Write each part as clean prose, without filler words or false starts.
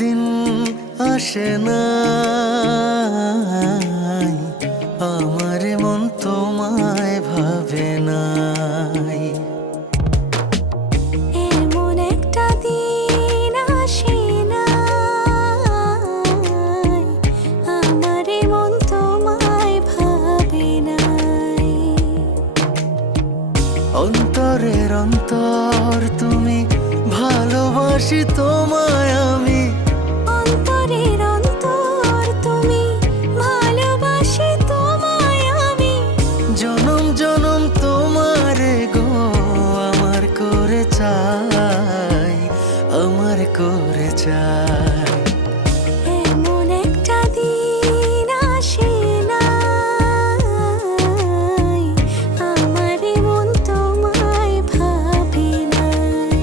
দিন আসে না, আমার মন তোমায় ভাবে নাই। এমন একটা দিন আসে না, আমার মন তোমায় ভাবে নাই। অন্তরের অন্তর তুমি, ভালোবাসি তোমায় আমি। অন্তরের অন্তর তুমি, ভালোবাসি তোমায় আমি। জনম জনম তোমারে গো আমার করে চাই, আমার করে চাই। এমন একটা দিন আসে না, আমার মন তোমায় ভাবে নাই।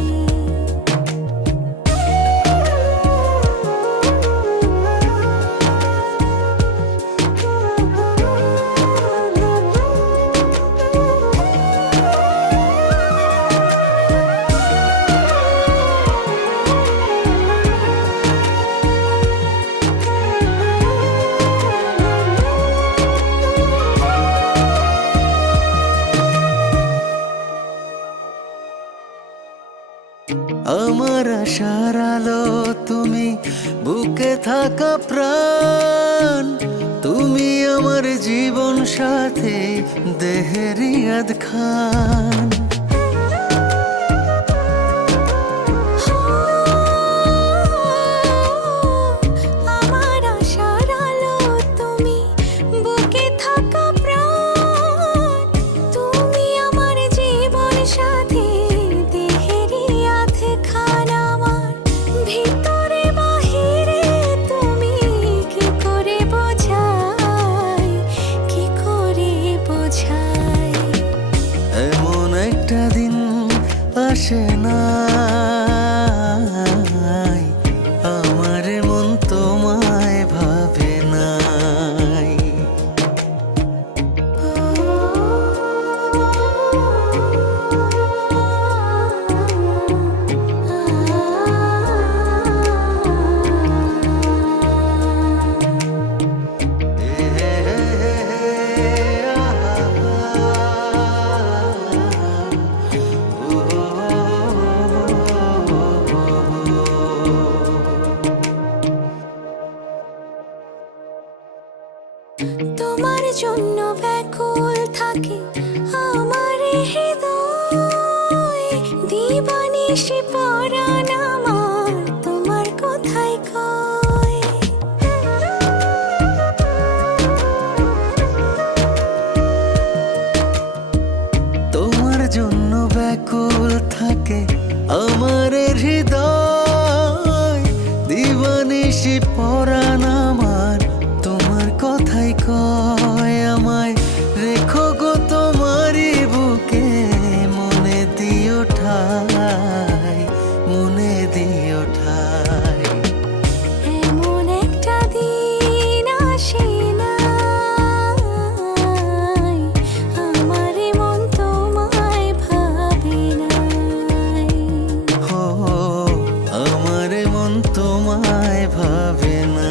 আমার আশার আলো তুমি, বুকে থাকা প্রাণ তুমি, আমার জীবন সাথী দেহের ইয়াদ খান। আমার আশার আলো তুমি, বুকে থাকা প্রাণ তুমি, আমার জীবন সাথী দেহেরই আধখান। আমার ভিতরে বাহিরে তুমি, কি করে বোঝাই, কি করে বোঝাই। এমন একটা দিন আসে না, আমার মন তোমায় ভাবে নাই। তোমার জন্য ব্যাকুল থাকে আমার হৃদয়, দিবানিশি পরাণ আমার তোমার কথাই কয়। তোমার জন্য ব্যাকুল থাকে আমার হৃদয়, দিবানিশি পরাণ আমার তোমার কথাই কয়। আমায় রেখো গো তোমারই বুকে, মনে দিও ঠাই, মনে দিও ঠাই। এমন একটা দিন আসে না, আমার মন তোমায় ভাবে নাই। ও আমার মন তোমায় ভাবে না।